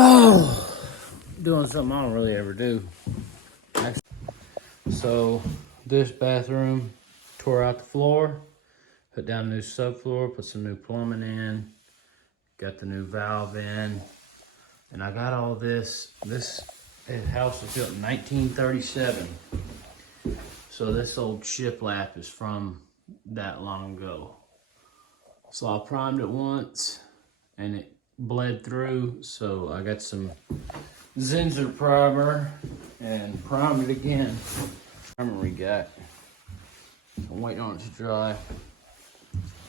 Oh, doing something I don't really ever do. So this bathroom, tore out the floor, put down a new subfloor, put some new plumbing in, got the new valve in, and I got all this. This house was built in 1937. So this old shiplap is from that long ago. So I primed it once and it bled through. So I got some Zinsser primer and primed it again. Primer we got. I'm waiting on it to dry.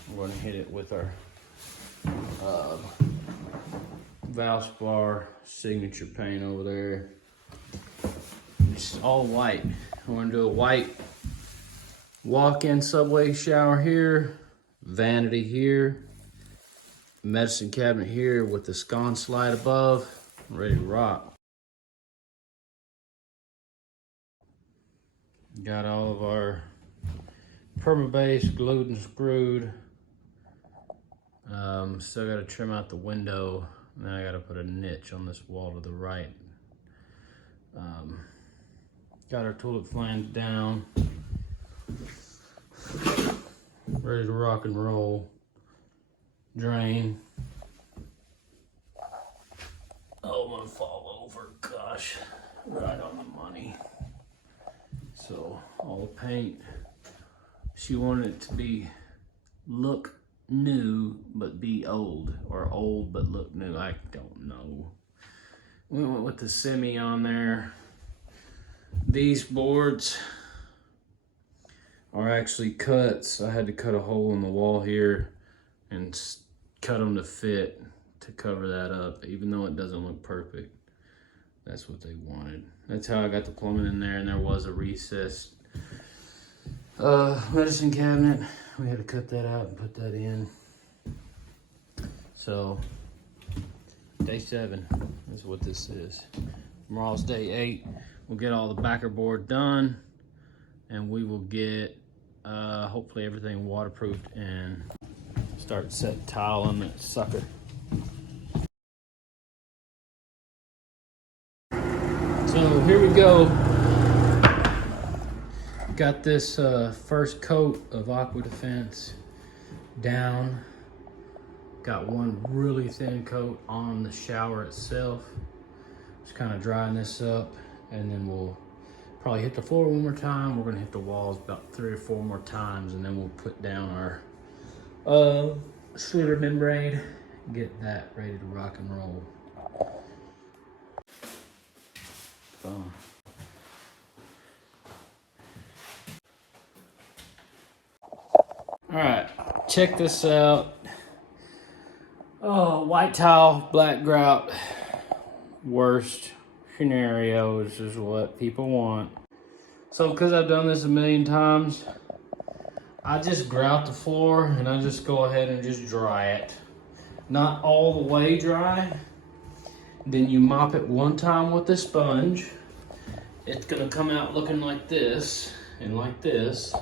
We're going to hit it with our Valspar signature paint over there. It's all white. I'm going to do a white walk-in subway shower here, vanity here, medicine cabinet here with the scone slide above. Ready to rock. Got all of our perma-base glued and screwed. Still got to trim out the window. And then I got to put a niche on this wall to the right. Got our tulip flange down. Ready to rock and roll. Drain. Oh, I'm gonna fall over. Gosh, right on the money. So all the paint. She wanted it to look new but be old, or old but look new. I don't know. We went with the semi on there. These boards are actually cuts. I had to cut a hole in the wall here and cut them to fit to cover that up, even though it doesn't look perfect. That's what they wanted. That's how I got the plumbing in there, and there was a recessed medicine cabinet. We had to cut that out and put that in. So day 7 is what this is. Tomorrow's day 8. We'll get all the backer board done, and we will get hopefully everything waterproofed and start setting tile on that sucker. So here we go. Got this first coat of Aqua Defense down. Got one really thin coat on the shower itself. Just kind of drying this up, and then we'll probably hit the floor one more time. We're gonna hit the walls about 3 or 4 more times, and then we'll put down our slitter membrane, get that ready to rock and roll. Boom. All right, check this out. Oh, white tile, black grout. Worst scenarios is what people want. So because I've done this a million times, I just grout the floor and I just go ahead and just dry it. Not all the way dry. Then you mop it one time with a sponge. It's gonna come out looking like this and like this.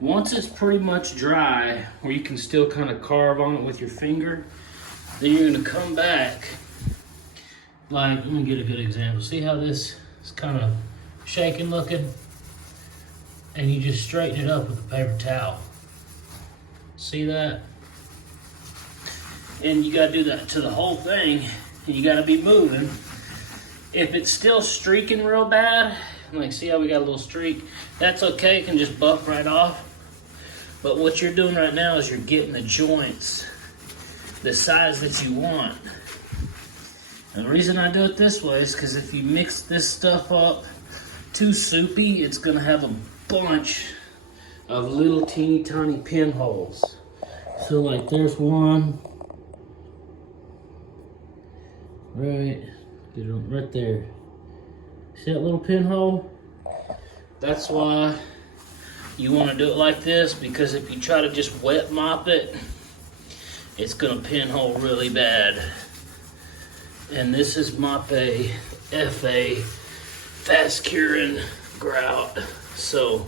Once it's pretty much dry, where you can still kind of carve on it with your finger, then you're gonna come back. Like, let me get a good example. See how this is kind of shaking looking? And you just straighten it up with a paper towel. See that? And you gotta do that to the whole thing. And you gotta be moving. If it's still streaking real bad, like see how we got a little streak? That's okay, it can just buff right off. But what you're doing right now is you're getting the joints the size that you want. And the reason I do it this way is because if you mix this stuff up too soupy, it's gonna have a bunch of little teeny tiny pinholes. So like there's one, right there. See that little pinhole? That's why you want to do it like this, because if you try to just wet mop it, it's gonna pinhole really bad. And this is Mopé FA fast curing grout. So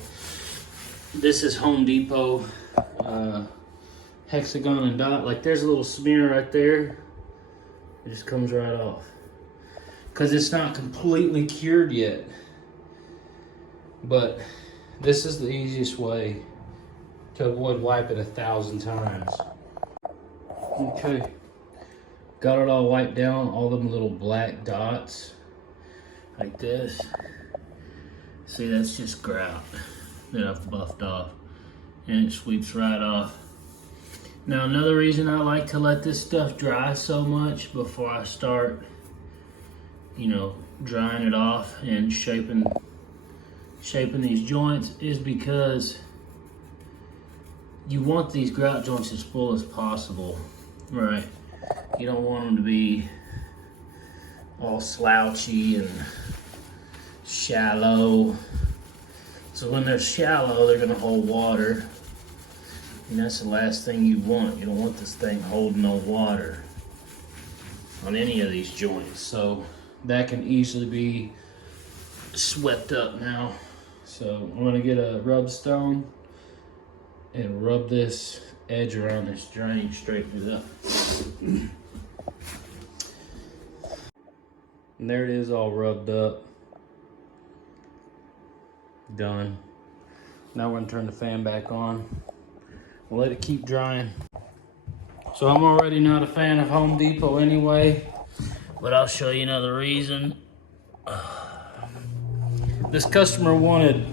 this is Home Depot hexagon and dot. Like there's a little smear right there. It just comes right off. because it's not completely cured yet. But this is the easiest way to avoid wiping 1,000 times. Okay, got it all wiped down, all them little black dots like this. See, that's just grout that I've buffed off, and it sweeps right off. Now, another reason I like to let this stuff dry so much before I start, you know, drying it off and shaping these joints is because you want these grout joints as full as possible, right? You don't want them to be all slouchy and shallow. So when they're shallow, they're gonna hold water, and that's the last thing you want. You don't want this thing holding no water on any of these joints. So that can easily be swept up now. So I'm gonna get a rub stone and rub this edge around this drain, straighten it up. And there it is, all rubbed up. Done. Now we're gonna turn the fan back on. We'll let it keep drying. So I'm already not a fan of Home Depot anyway, but I'll show you another reason. This customer wanted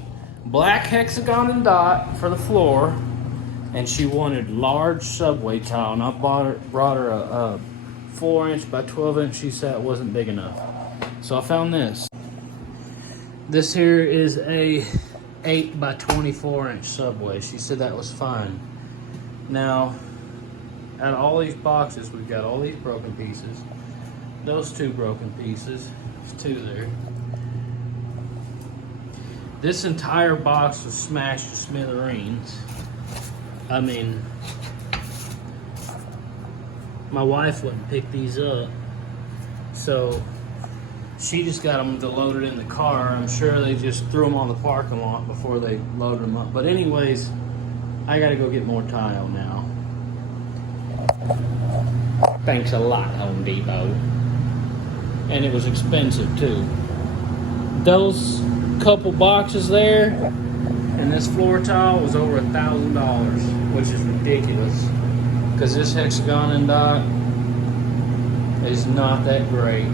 black hexagon and dot for the floor, and she wanted large subway tile, and I brought her a 4-inch by 12-inch. She said it wasn't big enough. So I found this. This here is a 8 by 24-inch subway. She said that was fine. Now, out of all these boxes, we've got all these broken pieces. Those 2 broken pieces. There's 2 there. This entire box was smashed to smithereens. I mean, my wife wouldn't pick these up, so she just got them loaded in the car. I'm sure they just threw them on the parking lot before they loaded them up. But anyways, I gotta go get more tile now. Thanks a lot, Home Depot. And it was expensive too. Those couple boxes there and this floor tile was over $1,000, which is ridiculous, because this hexagon and dot is not that great.